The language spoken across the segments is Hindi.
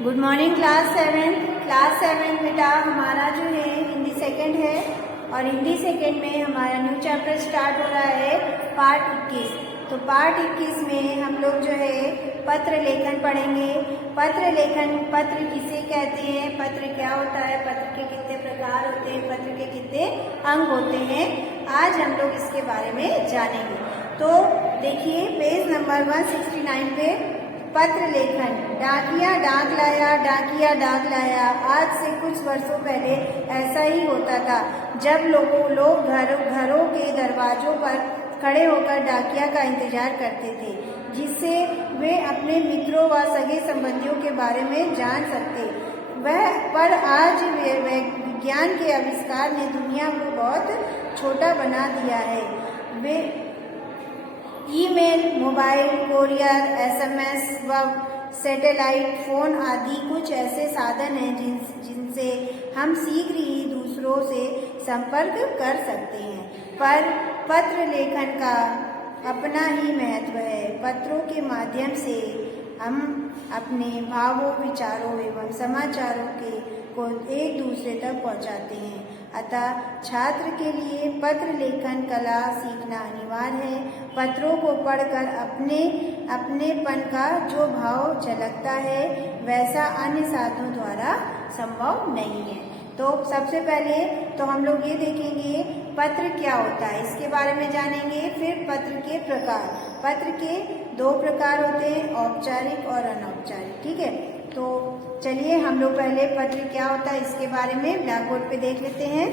गुड मॉर्निंग क्लास सेवेंथ बेटा हमारा जो है हिंदी सेकंड है और हिंदी सेकंड में हमारा न्यू चैप्टर स्टार्ट हो रहा है पार्ट 21। तो पार्ट 21 में हम लोग जो है पत्र लेखन पढ़ेंगे। पत्र लेखन, पत्र किसे कहते हैं, पत्र क्या होता है, पत्र के कितने प्रकार होते हैं, पत्र के कितने अंग होते हैं, आज हम लोग इसके बारे में जानेंगे। तो देखिए पेज नंबर 169 पे पत्र लेखन। डाकिया डाक लाया, डाकिया डाक लाया। आज से कुछ वर्षों पहले ऐसा ही होता था जब लोग घरों के दरवाजों पर खड़े होकर डाकिया का इंतजार करते थे, जिससे वे अपने मित्रों व सगे संबंधियों के बारे में जान सकते। पर आज विज्ञान के आविष्कार ने दुनिया को बहुत छोटा बना दिया है। वे ईमेल, मोबाइल, कोरियर, एसएमएस व सैटेलाइट फोन आदि कुछ ऐसे साधन हैं जिनसे हम शीघ्र ही दूसरों से संपर्क कर सकते हैं। पर पत्र लेखन का अपना ही महत्व है। पत्रों के माध्यम से हम अपने भावों, विचारों एवं समाचारों को एक दूसरे तक पहुंचाते हैं। अतः छात्र के लिए पत्र लेखन कला सीखना अनिवार्य है। पत्रों को पढ़कर अपनेपन का जो भाव झलकता है वैसा अन्य साधनों द्वारा संभव नहीं है। तो सबसे पहले तो हम लोग ये देखेंगे पत्र क्या होता है, इसके बारे में जानेंगे। फिर पत्र के प्रकार। पत्र के दो प्रकार होते हैं, औपचारिक और अनौपचारिक। ठीक है, तो चलिए हम लोग पहले पत्र क्या होता है इसके बारे में ब्लैक बोर्ड पे देख लेते हैं।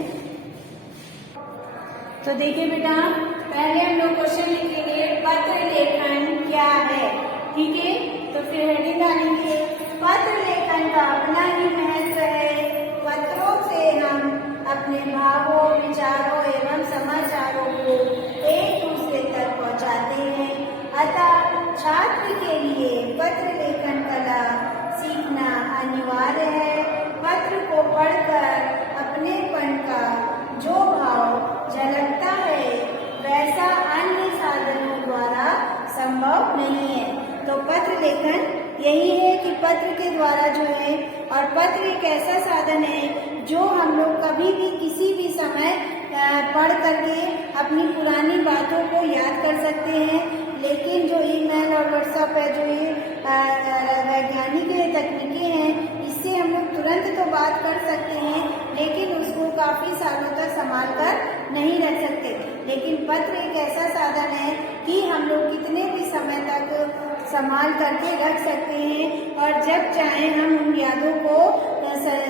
तो देखिए बेटा, पहले हम लोग क्वेश्चन लिखेंगे पत्र लेखन क्या है। ठीक है, तो फिर हेडिंग डालेंगे पत्र लेखन का अपना ही महत्व है। पत्रों से हम अपने भावों, विचारों एवं समाचारों को एक दूसरे तक पहुंचाते हैं। अतः छात्र के लिए पत्र लेखन कला सीखना अनिवार्य है। पत्र को पढ़कर अपनेपन का जो भाव झलकता है वैसा अन्य साधनों द्वारा संभव नहीं है। तो पत्र लेखन यही है कि पत्र के द्वारा जो है, और पत्र एक ऐसा साधन है जो हम लोग कभी भी किसी भी समय पढ़ करके अपनी पुरानी बातों को याद कर सकते हैं। लेकिन जो ईमेल और व्हाट्सएप है, जो ये वैज्ञानिक तकनीकें हैं, इससे हम लोग तुरंत तो बात कर सकते हैं लेकिन उसको काफी सालों तक संभाल कर नहीं रख सकते। लेकिन पत्र एक ऐसा साधन है कि हम लोग कितने भी समय तक संभाल करके रख सकते हैं और जब चाहें हम उन यादों को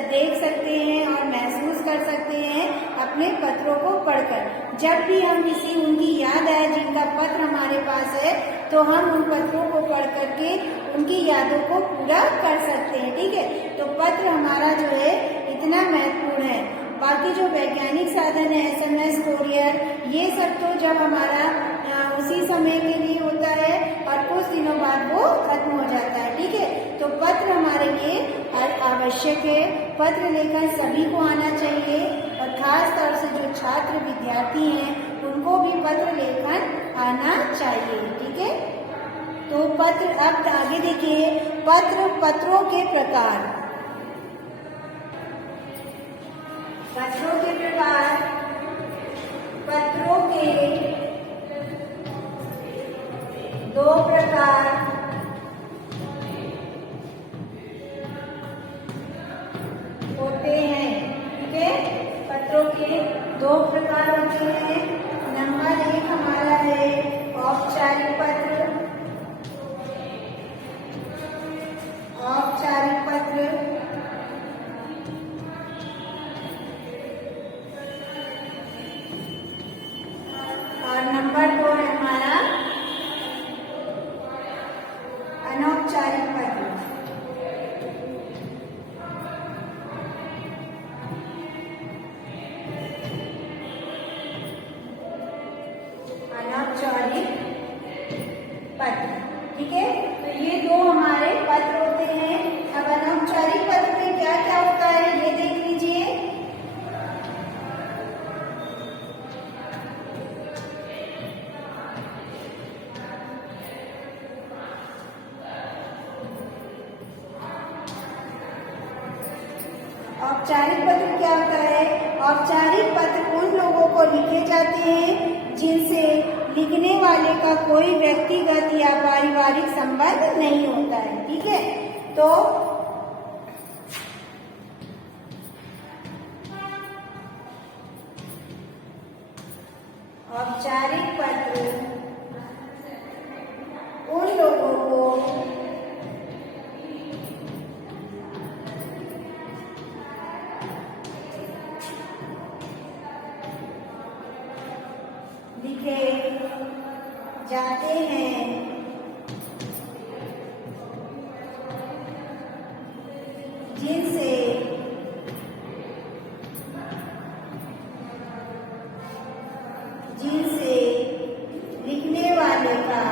देख सकते हैं और महसूस कर सकते हैं अपने पत्रों को पढ़कर। जब भी हम किसी उनकी याद आए जिनका पत्र हमारे पास है, तो हम उन पत्रों को पढ़ करके उनकी यादों को पूरा कर सकते हैं। ठीक है, तो पत्र हमारा जो है इतना महत्वपूर्ण है। बाकी जो वैज्ञानिक साधन है, एसएमएस, कोरियर, ये सब तो जब हमारा उसी समय के लिए होता है और कुछ दिनों बाद वो खत्म हो जाता है। ठीक है, तो पत्र हमारे लिए आवश्यक है। पत्र लेखन सभी को आना चाहिए और खास तौर से जो छात्र विद्यार्थी हैं उनको भी पत्र लेखन आना चाहिए। ठीक है, तो पत्र, अब आगे देखिए पत्रों के प्रकार। पत्रों के प्रकार, पत्रों के दो प्रकार होते हैं। ठीक है, पत्रों के दो प्रकार होते हैं। नंबर 1 हमारा है औपचारिक पत्र। औपचारिक पत्र और नंबर 2 है हमारा अनौपचारिक पत्र। अनौपचारिक औपचारिक पत्र क्या होता है? औपचारिक पत्र उन लोगों को लिखे जाते हैं जिनसे लिखने वाले का कोई व्यक्तिगत या पारिवारिक संबंध नहीं होता है। ठीक है, तो औपचारिक पत्र उन लोगों को लिखे जाते हैं जिनसे लिखने वाले का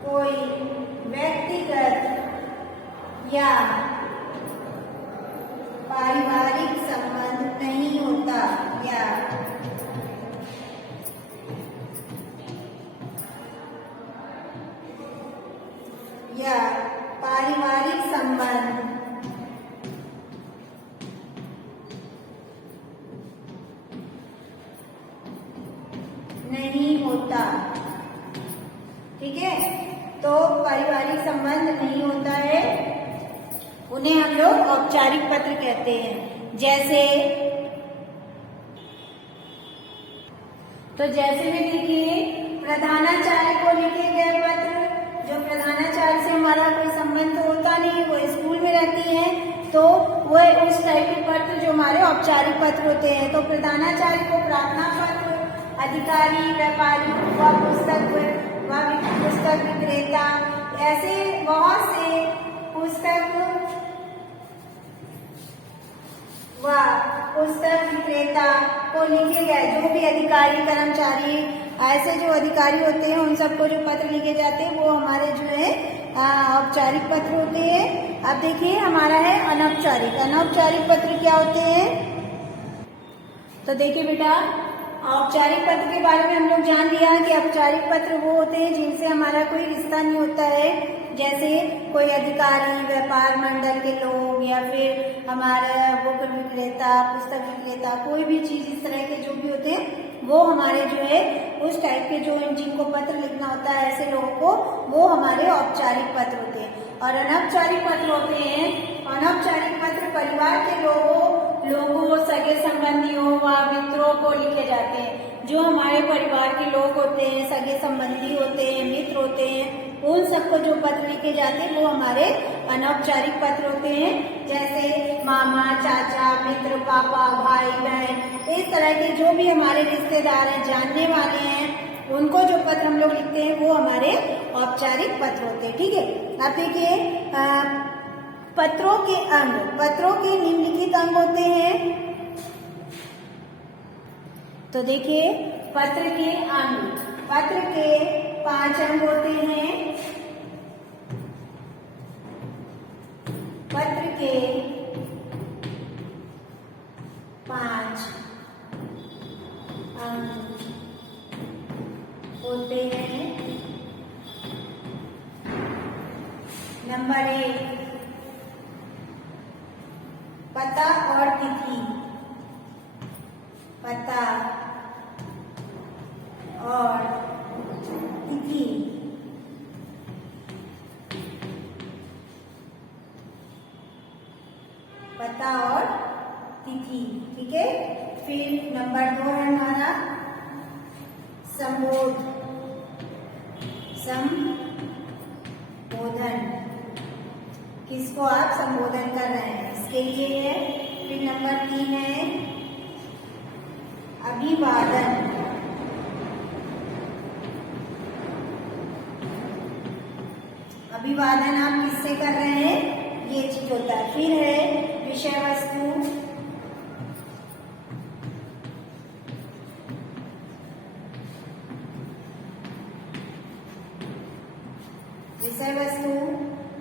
कोई व्यक्तिगत या पारिवारिक संबंध नहीं होता या पारिवारिक संबंध नहीं होता। ठीक है, तो पारिवारिक संबंध नहीं होता है, उन्हें हम लोग औपचारिक पत्र कहते हैं। जैसे में देखिए, प्रधानाचार्य को लिखे गए पत्र, जो प्रधानाचार्य से हमारा कोई संबंध होता नहीं, वो स्कूल में रहती है, तो वह उस टाइप के पत्र जो हमारे औपचारिक पत्र होते हैं। तो प्रधानाचार्य को प्रार्थना पत्र, अधिकारी, व्यापारी व पुस्तक विक्रेता, ऐसे बहुत से पुस्तक विक्रेता को लिखे गए, जो भी अधिकारी, कर्मचारी, ऐसे जो अधिकारी होते हैं, उन सबको जो पत्र लिखे जाते हैं वो हमारे जो है औपचारिक पत्र होते हैं। अब देखिए, हमारा है अनौपचारिक। अनौपचारिक पत्र क्या होते हैं? तो देखिए बेटा, औपचारिक पत्र के बारे में हम लोग जान लिया कि औपचारिक पत्र वो होते हैं जिनसे हमारा कोई रिश्ता नहीं होता है, जैसे कोई अधिकारी, व्यापार मंडल के लोग, या फिर हमारा बुक विक्रेता, पुस्तक विक्रेता, कोई भी चीज इस तरह के जो भी होते हैं वो हमारे जो है उस टाइप के जो जिनको पत्र लिखना होता है ऐसे लोगों को, वो हमारे औपचारिक पत्र होते हैं। और अनौपचारिक पत्र होते हैं, अनौपचारिक पत्र परिवार के लोगों, सगे संबंधियों व मित्रों को लिखे जाते हैं। जो हमारे परिवार के लोग होते हैं, सगे संबंधी होते हैं, मित्र होते हैं, उन सबको जो पत्र लिखे जाते हैं वो हमारे अनौपचारिक पत्र होते हैं। जैसे मामा, चाचा, मित्र, पापा, भाई, बहन, इस तरह के जो भी हमारे रिश्तेदार हैं, जानने वाले हैं, उनको जो पत्र हम लोग लिखते हैं वो हमारे औपचारिक पत्र होते हैं। ठीक है, अब देखिए, पत्रों के निम्नलिखित अंग होते हैं। तो देखिए, पत्र के 5 अंग होते हैं। पत्र के 5 अंग होते हैं। नंबर 1, पता और तिथि। पता और तिथि। पता और तिथि। ठीक है, फिर नंबर 2 है हमारा संबोधन। किसको आप संबोधन कर रहे हैं, इसके लिए है। फिर नंबर 3 है अभिवादन। अभिवादन आप किससे कर रहे हैं, ये चीज होता है। फिर है विषय वस्तु।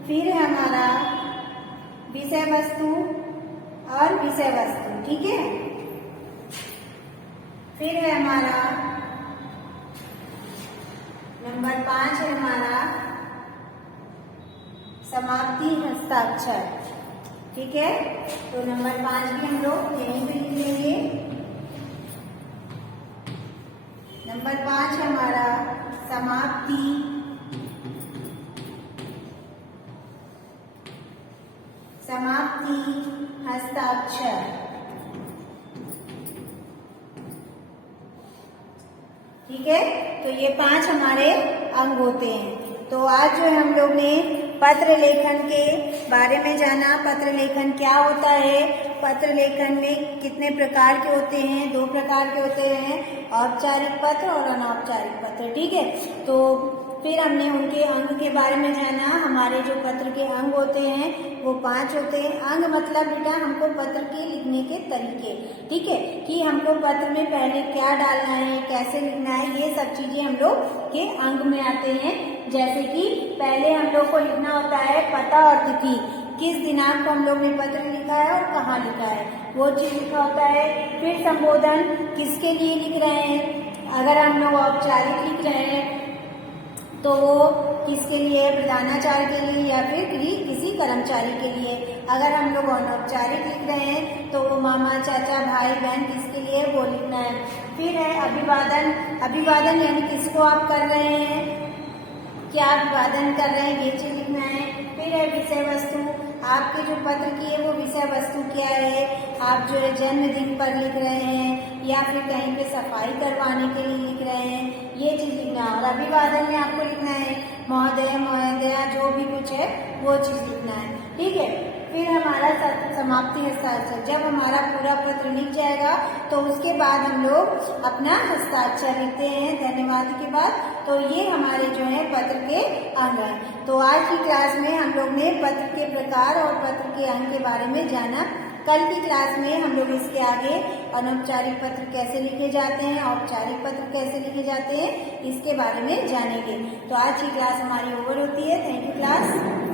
फिर है हमारा विषय वस्तु और विषय वस्तु, ठीक है। फिर है हमारा नंबर 5 है हमारा समाप्ति हस्ताक्षर, ठीक है। तो नंबर 5 भी हम लोग यहीं पे लिख लेंगे। नंबर 5 है हमारा समाप्ति हस्ताक्षर, ठीक है। तो ये 5 हमारे अंग होते हैं। तो आज जो हम लोग ने पत्र लेखन के बारे में जाना, पत्र लेखन क्या होता है, पत्र लेखन में कितने प्रकार के होते हैं, 2 प्रकार के होते हैं, औपचारिक पत्र और अनौपचारिक पत्र, ठीक है। तो फिर हमने उनके अंग के बारे में जाना। हमारे जो पत्र के अंग होते हैं वो 5 होते हैं। अंग मतलब बेटा हमको पत्र के लिखने के तरीके, ठीक है, कि हमको पत्र में पहले क्या डालना है, कैसे लिखना है, ये सब चीजें हम लोग के अंग में आते हैं। जैसे कि पहले हम लोग को लिखना होता है पता और तिथि, किस दिनांक को हम लोग ने पत्र लिखा है और कहाँ लिखा है, वो चीज लिखा होता है। फिर संबोधन किसके लिए लिख रहे हैं, अगर हम लोग औपचारिक लिख रहे हैं तो वो किसके लिए, प्रधानाचार्य के लिए या फिर किसी कर्मचारी के लिए। अगर हम लोग अनौपचारिक लिख रहे हैं तो वो मामा, चाचा, भाई, बहन किसके लिए, वो लिखना है। फिर है अभिवादन, अभिवादन यानी किसको आप कर रहे हैं, क्या अभिवादन कर रहे हैं, ये चीज लिखना है। फिर है विषय वस्तु, आपके जो पत्र की है वो विषय वस्तु क्या है, आप जो है जन्मदिन पर लिख रहे हैं या फिर कहीं पे सफाई करवाने के लिए लिख रहे हैं, ये चीज लिखना है। और अभिवादन में आपको लिखना है महोदय, महोदया, जो भी कुछ है वो चीज लिखना है, ठीक है। फिर हमारा समाप्ति हस्ताक्षर, जब हमारा पूरा पत्र लिख जाएगा तो उसके बाद हम लोग अपना हस्ताक्षर लिखते हैं धन्यवाद के बाद। तो ये हमारे जो है पत्र के अंग हैं। तो आज की क्लास में हम लोग ने पत्र के प्रकार और पत्र के अंग के बारे में जाना। कल की क्लास में हम लोग इसके आगे अनौपचारिक पत्र कैसे लिखे जाते हैं, औपचारिक पत्र कैसे लिखे जाते हैं, इसके बारे में जानेंगे। तो आज की क्लास हमारी ओवर होती है। Thank you class.